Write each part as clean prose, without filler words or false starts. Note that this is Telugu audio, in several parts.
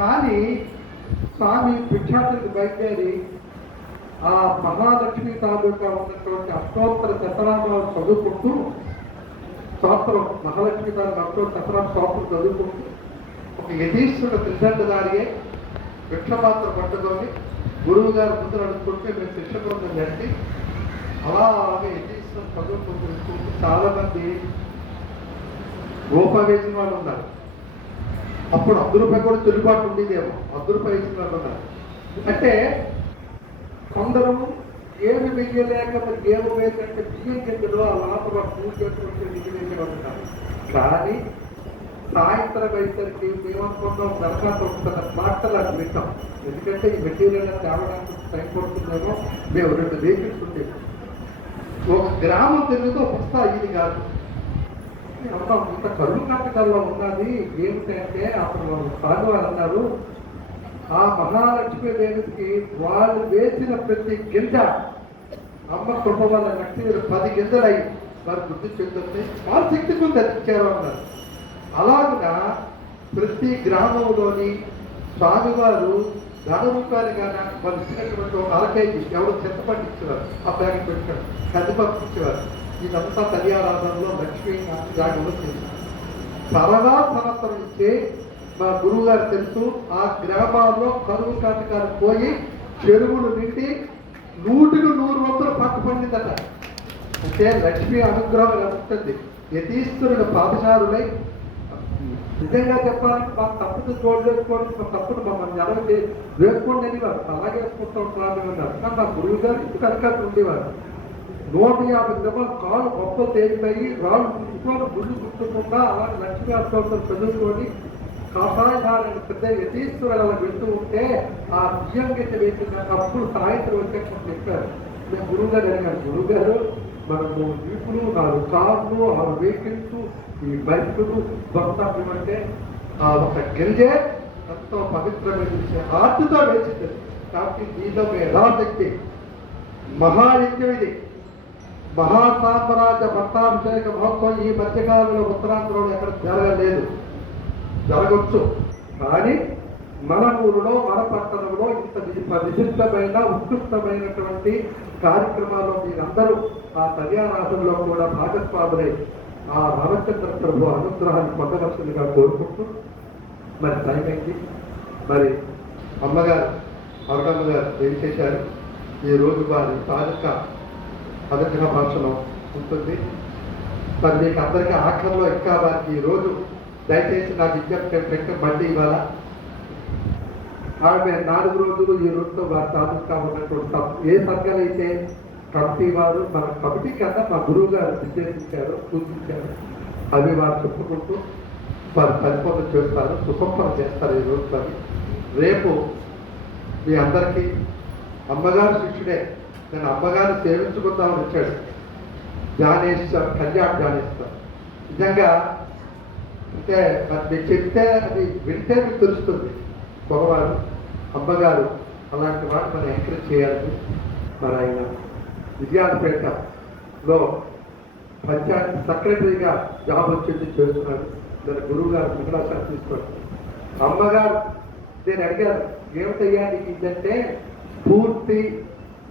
కానీ స్వామి భిక్షాటనకి బయలుదేరి ఆ మహాలక్ష్మి తాలూకా ఉన్నటువంటి అష్టోత్తర శతనామాలు చదువుకుంటూ స్తోత్రం మహాలక్ష్మి తాలూకా అష్టోత్తర శతనామ స్తోత్రం చదువుకుంటూ ఒక యతీశ్వరుడు త్రిదండదారియే భిక్షపాత్ర పట్టుకొని గురువు గారు ముందు నడుచుకుంటే మేము శిక్ష బృందం చేసి అలాగే యతీశ్వరుడు చదువుకుంటూ చాలా మంది రూపాయి వేసిన వాళ్ళు ఉన్నారు. అప్పుడు రూపాయి కూడా చెల్లుబాటు ఉండేదేమో. రూపాయి వేసిన వాళ్ళు ఉన్నారు. అంటే కొందరు ఏమి వెయ్యలేక మరి ఏమి వేసంటే బియ్యం గింజలు ఆ లోపల పూజ చేసుకుంటే మిగిలిన ఉంటారు. కానీ సాయంత్రం అయ్యేసరికి మేమనుకున్నాం దరఖాస్తు వస్తున్న మాటలు అది పెట్టాం. ఎందుకంటే ఈ మెటీరియల్ తేవడానికి టైం పడుతుందేమో. మేము 2 వెహికల్స్ ఉండేవి. ఒక గ్రామం తిరుగుతూ వస్తా ఇది కాదు ఇంత కరువు కాటకాల్లో ఉన్నది ఏమిటంటే అప్పుడు సాగువారు అన్నారు ఆ మహాలక్ష్మి దేవికి వాళ్ళు వేసిన ప్రతి గింజ అమ్మ కృప వల్ల లక్ష్మి 10 గింజలు అయ్యి వారు వృద్ధి చెందుతుంది వాళ్ళ శక్తి కొంత ఇచ్చారు అన్నారు. అలాగా ప్రతి గ్రామంలోని స్వామివారు ధన రూపాయలు కానీ వాళ్ళు ఇచ్చినటువంటి ఒక అరకేజీ ఎవరు చింతపండు ఇచ్చేవారు. ఆ ప్యాకెట్ పెట్టారు కందిపప్పు ఇచ్చేవారు. ఇదంతా తల్లియారాధనలో లక్ష్మీ జాగంలో చేశారు. తర్వాత సంవత్సరం నుంచి మా గురువు గారు తెలుసు ఆ గ్రామాల్లో కరువు కాటకాలు పోయి చెరువులు నిండి 100కు 100 వంతులు పంట పండిందట. అంటే లక్ష్మీ అనుగ్రహం లభిస్తుంది. యతీశ్వరుడు పాదచారులై నిజంగా చెప్పాలంటే మాకు తప్పును చూడలేసుకోవడం తప్పును మమ్మల్ని ఎలా వేసుకోండి అనేవారు. అలాగే వేసుకుంటూ ఉంటారు అన్నారు. కానీ మా గురువు గారు ఇంటికి అధికారులు ఉండేవారు. 150 గ్రామాలు కాలు గొప్పలు తేలిపోయి రాళ్ళు గుర్తుకొని గుళ్ళు గుర్తుకుండా అలాగే లక్ష్మీ అష్టోత్తరం చదువుకొని కాషాయధారణ పెద్ద యతీశ్వరుడు అలా వెళ్తూ ఉంటే ఆ బియ్యం గిట్ట వేసిన అప్పుడు సాయంత్రం వచ్చేటప్పుడు చెప్పారు. మేము గురువు గారు అడిగాను, గురువు గారు మనము జీపులు 4 కార్లు 6 వెహికల్స్ ఈ బైకులు భక్తాలు అంటే ఆ ఒక గింజే ఎంతో పవిత్రమైన విషయం ఆర్తితో వేసింది. కాబట్టి దీంతో యథాశక్తి మహాయజ్ఞం ఇది. మహాసామ్రాజ్య పట్టాభిషేక మహోత్సవం ఈ మధ్యకాలంలో ఉత్తరాంధ్రలో ఎక్కడ జరగలేదు. జరగవచ్చు కానీ మన ఊరిలో మన పట్టణంలో ఇంత విశిష్టమైన ఉత్కృష్టమైనటువంటి కార్యక్రమాల్లో మీరందరూ ఆ కళ్యాణాశంలో కూడా భాగస్వాములై ఆ రామచంద్ర ప్రభు అనుగ్రహాన్ని పొందవలసిందిగా కోరుకుంటూ మరి టైంకి మరి అమ్మగారు అరగమ్మ గారు ఏం చేశారు. ఈ రోజు వారి తాలూకా అనుగ్రహ భాషలో ఉంటుంది. మరి మీకు అందరికీ ఆఖరిలో ఇంకా వారికి ఈ రోజు దయచేసి నాకు విజ్ఞప్తి బండి ఇవాళ ఆమె 4 రోజులు ఈ రోజుతో వారి తాలూకా ఉన్నటువంటి ఏ సంఘాలైతే కమిటీ వారు మన కమిటీ కన్నా మా గురువు గారు నిర్దేశించారు సూచించారు అవి వారు చెప్పుకుంటూ వారు పరిపూర్ణ చేస్తారు, సుసంపన్నం చేస్తారు. ఈ రోజు మరి రేపు మీ అందరికీ అమ్మగారు శిష్యుడే. నేను అమ్మగారు సేవించుకుందామని వచ్చాడు ధ్యానేశ్వర్ కళ్యాణ్ ధ్యానేశ్వర్. నిజంగా అంటే మరి మీకు చెప్తే అది వింటే మీకు తెలుస్తుంది. పొగవారు అమ్మగారు అలాంటి వాడు మనం ఎంకరేజ్ చేయాలి. మరి ఆయన విజయాలపేటలో పంచాయతీ సెక్రటరీగా జాబ్ వచ్చింది చేస్తున్నాడు. దాని గురువు గారు మంగళాశాస్త్రం తీసుకోండి. అమ్మగారు నేను అడిగారు ఏమిటయ్యా నీకు ఇదంటే పూర్తి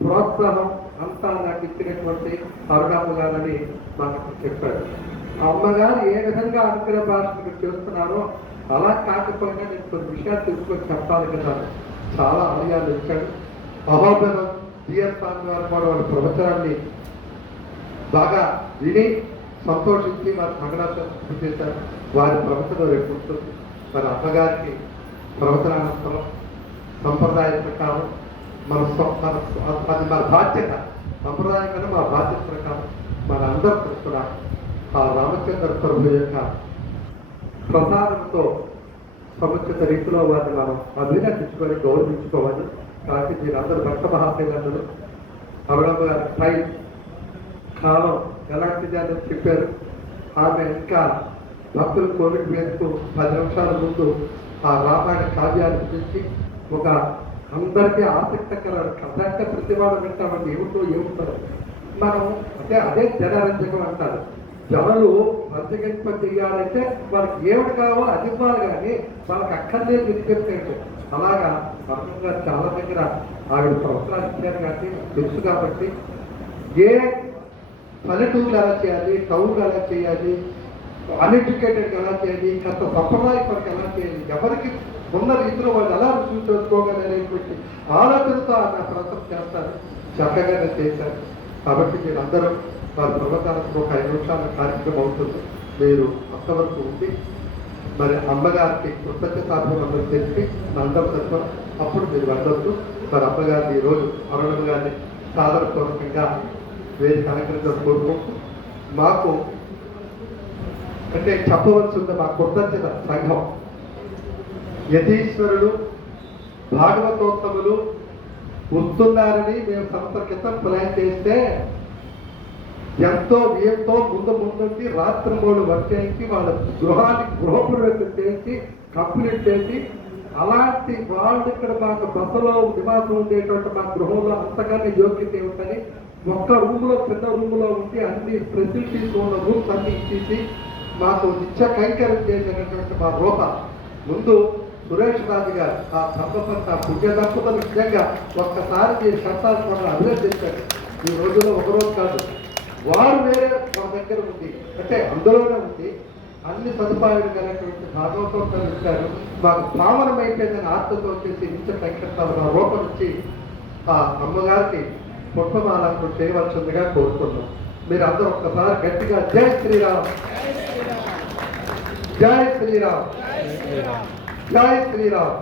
ప్రోత్సాహం అంతా నాకు ఇచ్చినటువంటి అరుణమ్మ గారని మాకు చెప్పారు. అమ్మగారు ఏ విధంగా అనుగ్రహ భాషను చేస్తున్నారో అలా కాకపోయినా నేను కొన్ని విషయాలు తెలుసుకొని చెప్పాలి కదా. చాలా ఆలయాలు ఇచ్చాడు. అహోబలం డిఎస్ స్వామి గారు కూడా వాళ్ళ ప్రవచనాన్ని బాగా విని సంతోషించి వారి మంగళాశాస్త్రం చేశారు. వారి ప్రవచనం రేపు ఉంటుంది. మరి అమ్మగారికి ప్రవచనానంతరం సంప్రదాయ ప్రకారం అది మన బాధ్యత. సంప్రదాయం కన్నా మా బాధ్యత ప్రకారం మన అందరూ కూడా ఆ రామచంద్ర ప్రభు యొక్క ప్రసాదంతో సముచిత రీతిలో వారిని మనం అభినందించుకొని గౌరవించుకోవాలి. కాబట్టి మీరందరూ భక్త మహాశైలందరూ అరుణమ్మ గారి టైం కాలం ఎలాంటిది అని చెప్పారు. ఆమె ఇంకా భక్తులు కోవిడ్ వేస్తూ 10 నిమిషాల ముందు ఆ రామాయణ కావ్యాన్ని గురించి ఒక అందరికీ ఆసక్తికరమైన కథ అంటే ప్రతి వాళ్ళు వింటామంటే ఏమిటో ఏముంటారు మనం అంటే అదే జనరంజకం అంటారు. జనులు ప్రతిగంప చెయ్యాలంటే వాళ్ళకి ఏమిటి కావాలో అది ఇవ్వాలి కానీ వాళ్ళకి అక్కర్లేదు వినిపించలేదు. అలాగా వర్గం గారు చాలా దగ్గర ఆవిడ ప్రవచనాలు ఇచ్చారు కాబట్టి తెలుసు కాబట్టి ఏ పల్లెటూరు ఎలా చేయాలి, టౌన్ ఎలా చేయాలి, అన్ఎడ్యుకేటెడ్ ఎలా చేయాలి, కాస్త సంప్రదాయ పనికి ఎలా చేయాలి, ఎవరికి ఉన్న రీతిలో వాళ్ళు ఎలా రుచి చేసుకోగలనేటువంటి ఆలోచనతో ఆయన ప్రయత్నం చేస్తారు. చక్కగానే చేశారు. కాబట్టి మీరు అందరూ వారి ప్రవచనాలకు ఒక 5 నిమిషాల కార్యక్రమం అవుతుంది. మీరు అంతవరకు ఉండి మరి అమ్మగారికి కృతజ్ఞతాభివందనలు తెలిపి నందం అప్పుడు మీరు వెళ్ళొద్దు. మరి అమ్మగారిని ఈరోజు అరుణమ్మ గారిని సాదరపూర్వకంగా వేరే కార్యక్రమంగా కోరుకుంటూ మాకు అంటే చెప్పవలసి ఉంది మా కృతజ్ఞత సంఘం యతీశ్వరులు భాగవతోత్తములు వస్తున్నారని మేము సంవత్సరం క్రితం ప్లాన్ చేస్తే ఎంతో వ్యయంతో ముందుండి రాత్రి 3 వచ్చేసి వాళ్ళ గృహప్రవేశం చేసి కంప్లీట్ చేసి అలాంటి వాళ్ళు ఇక్కడ మాకు బస్సులో నివాసం ఉండేటువంటి మా గృహంలో అంతగానే యోగ్యత ఏమిటని ఒక్క రూమ్లో చిన్న రూమ్లో ఉండి అన్ని ఫెసిలిటీస్ ఉన్న రూమ్స్ అన్ని ఇచ్చేసి మాకు నిత్య కైంకర్యం చేసినటువంటి మా రూప ముందు సురేష్ రాజు గారు ఆ దంపతులు ఆ పుణ్య దంపతులు నిజంగా ఒక్కసారి మీరు శతాలు అభినందించారు. ఈ రోజుల్లో ఒకరోజు కాదు, వారు వేరే మా దగ్గర ఉంది అంటే అందులోనే ఉంది. అన్ని సదుపాయాలు కలిగినటువంటి భాగవతం ఇచ్చారు. మాకు పావనమైపోయిందని ఆత్మతో వచ్చేసి నిత్య కైంకర్యాలు మా రూప నుంచి ఆ అమ్మగారికి పుష్పమాలకు చేయవలసిందిగా కోరుతున్నాం. మీరు అందరూ ఒక్కసారి గట్టిగా జై శ్రీరామ్, జై శ్రీరామ్, జై శ్రీరామ్.